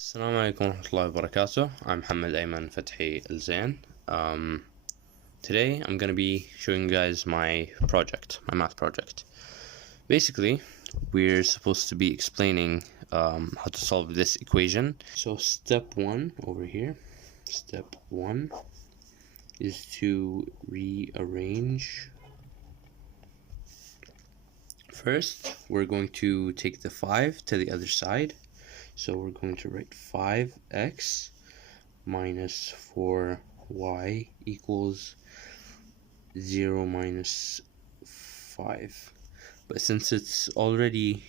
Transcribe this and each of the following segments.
السلام عليكم ورحمة الله وبركاته. I'm Muhammad Ayman Fathi Al-Zain. Today I'm gonna be showing you guys my math project. Basically, we're supposed to be explaining how to solve this equation. So step one over here, step one is to rearrange. First, we're going to take the 5 to the other side. So we're going to write 5x minus 4y equals 0 minus 5. But since it's already,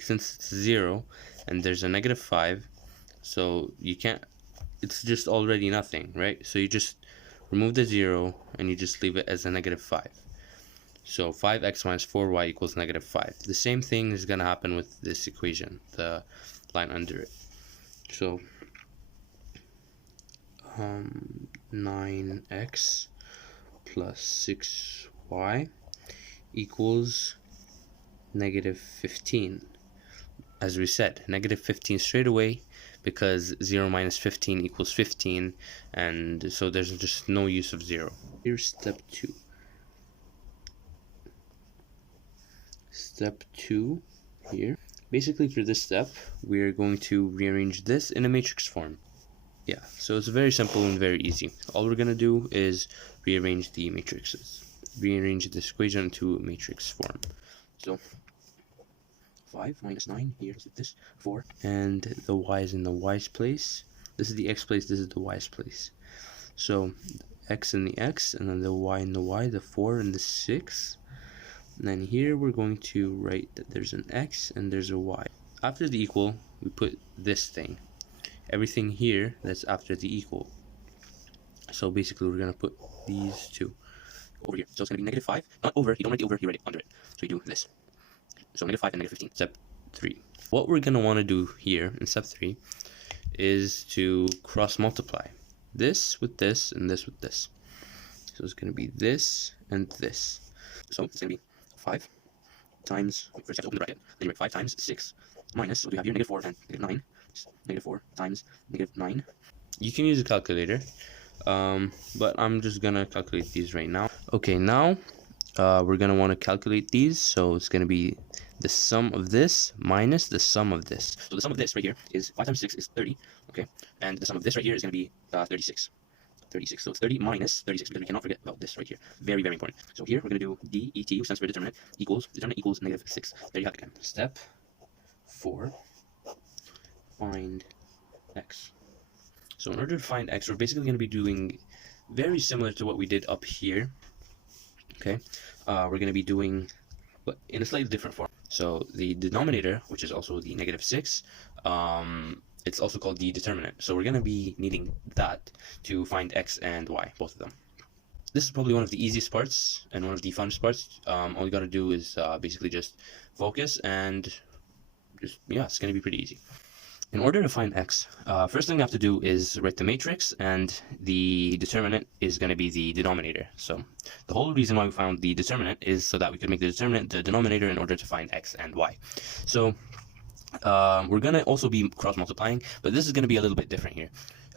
since it's 0 and there's a negative 5, so you can't, it's just already nothing, right? So you just remove the 0 and you just leave it as a negative 5. So 5x minus 4y equals negative 5. The same thing is going to happen with this equation, the line under it. So 9x plus 6y equals negative 15. As we said, negative 15 straight away, because 0 minus 15 equals 15, and so there's just no use of 0. Here's step 2. Step 2 here. Basically, for this step, we're going to rearrange this in a matrix form. Yeah, so it's very simple and very easy. All we're going to do is rearrange the matrices. Rearrange this equation into a matrix form. So 5 minus 9, here's this, 4. And the y is in the y's place. This is the x place, this is the y's place. So x in the x, and then the y in the y, the 4 and the 6. And then here we're going to write that there's an x and there's a y. After the equal, we put this thing. Everything here that's after the equal. So basically we're going to put these two over here. So it's going to be negative 5. Not over, you don't write the over, you write it under it. So you do this. So negative 5 and negative 15. Step 3. What we're going to want to do here in step 3 is to cross multiply this with this and this with this. So it's going to be this and this. So it's going to be 5 times, first you have to open the bracket, then you write 5 times 6 minus, what do we have here, negative 4 and negative 9, negative 4 times negative 9. You can use a calculator, but I'm just gonna calculate these right now. Okay, now we're gonna want to calculate these, so it's gonna be the sum of this minus the sum of this. So the sum of this right here is 5 times 6 is 30, okay, and the sum of this right here is gonna be 36. So it's 30 minus 36, because we cannot forget about this right here. Very, very important. So here we're going to do DET, which stands for determinant equals negative 6. There you have it again. Step 4, find x. So in order to find x, we're basically going to be doing very similar to what we did up here. Okay, we're going to be doing, but in a slightly different form. So the denominator, which is also the negative 6, it's also called the determinant. So we're going to be needing that to find x and y, both of them. This is probably one of the easiest parts and one of the funnest parts. All you got to do is basically just focus and just, yeah, it's going to be pretty easy. In order to find x, first thing we have to do is write the matrix, and the determinant is going to be the denominator. So the whole reason why we found the determinant is so that we could make the determinant the denominator in order to find x and y. So we're going to also be cross multiplying, but this is going to be a little bit different here.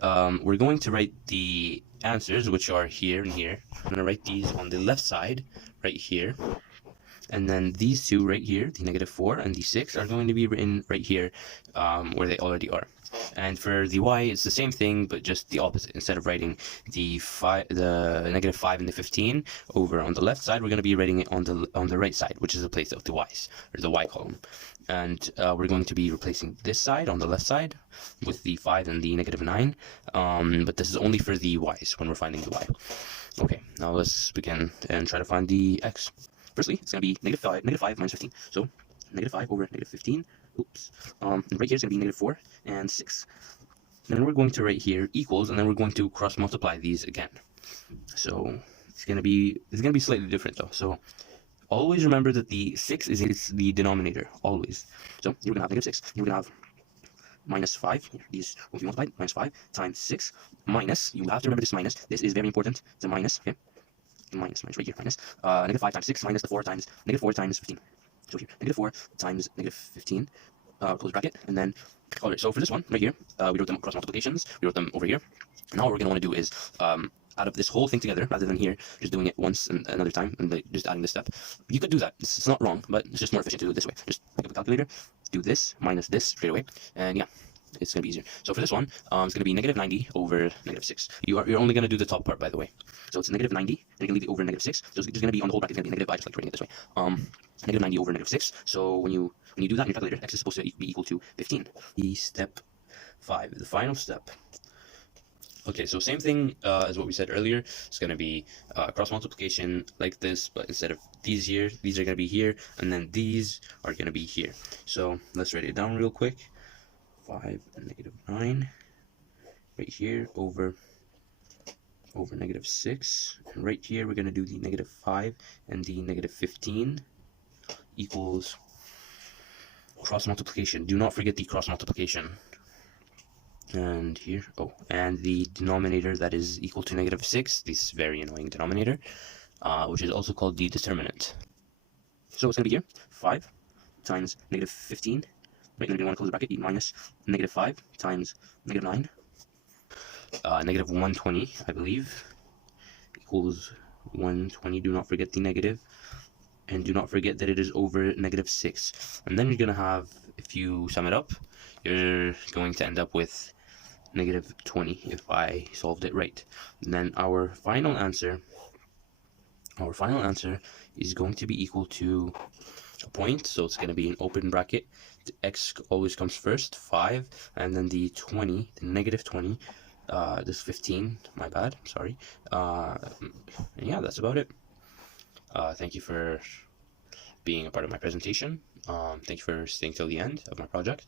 We're going to write the answers, which are here and here. I'm going to write these on the left side right here, and then these two right here, the negative 4 and the 6, are going to be written right here, where they already are. And for the y, it's the same thing, but just the opposite. Instead of writing the negative 5 and the 15 over on the left side, we're going to be writing it on the right side, which is the place of the y's, or the y column. And we're going to be replacing this side on the left side with the 5 and the negative 9, but this is only for the y's when we're finding the y. Okay, now let's begin and try to find the x. Firstly, it's going to be negative 5 minus 15. So negative 5 over negative 15. Oops. And right here is going to be negative 4 and 6. And then we're going to write here equals, and then we're going to cross multiply these again. So it's going to be slightly different though. So always remember that the 6 is the denominator, always. So here we're going to have negative 6. Here we're going to have minus 5. Here, these will be multiplied. Minus 5 times 6 minus, you have to remember this minus. This is very important. It's a minus, okay? Minus right here, minus negative 5 times 6 minus the 4 times negative 4 times 15. So here, negative 4 times negative 15 close bracket, and then, alright, so for this one, right here, we wrote them cross multiplications, we wrote them over here. Now what we're going to want to do is, out of this whole thing together, rather than here, just doing it once and another time, and like, just adding this step. You could do that, it's not wrong, but it's just more efficient to do it this way. Just pick up a calculator, do this, minus this straight away, and yeah, it's going to be easier. So for this one, it's going to be negative 90 over negative 6. You're only going to do the top part, by the way. So it's negative 90, and you can leave it over negative 6. So it's just going to be on the whole bracket, it's going to be negative. I just like writing it this way. Negative 90 over negative 6. So when you do that in your calculator, x is supposed to be equal to 15. Step 5, the final step. Okay, so same thing as what we said earlier. It's going to be cross multiplication like this, but instead of these here, these are going to be here, and then these are going to be here. So let's write it down real quick. 5 and negative 9 right here over negative 6, and right here we're going to do the negative 5 and the negative 15 equals cross multiplication. Do not forget the cross multiplication. And here, and the denominator that is equal to negative 6, this very annoying denominator, which is also called the determinant. So it's going to be here, 5 times negative 15, right, and then we want to close the bracket, e minus negative 5 times negative 9, negative 120, I believe, equals 120. Do not forget the negative, and do not forget that it is over negative 6. And then you're going to have, if you sum it up, you're going to end up with negative 20 if I solved it right. And then our final answer is going to be equal to a point, so it's going to be an open bracket. The x always comes first, 5, and then the 20, the negative 20, this 15, my bad, sorry. And yeah, that's about it. Thank you for being a part of my presentation. Thank you for staying till the end of my project.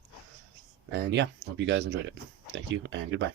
And yeah, hope you guys enjoyed it. Thank you, and goodbye.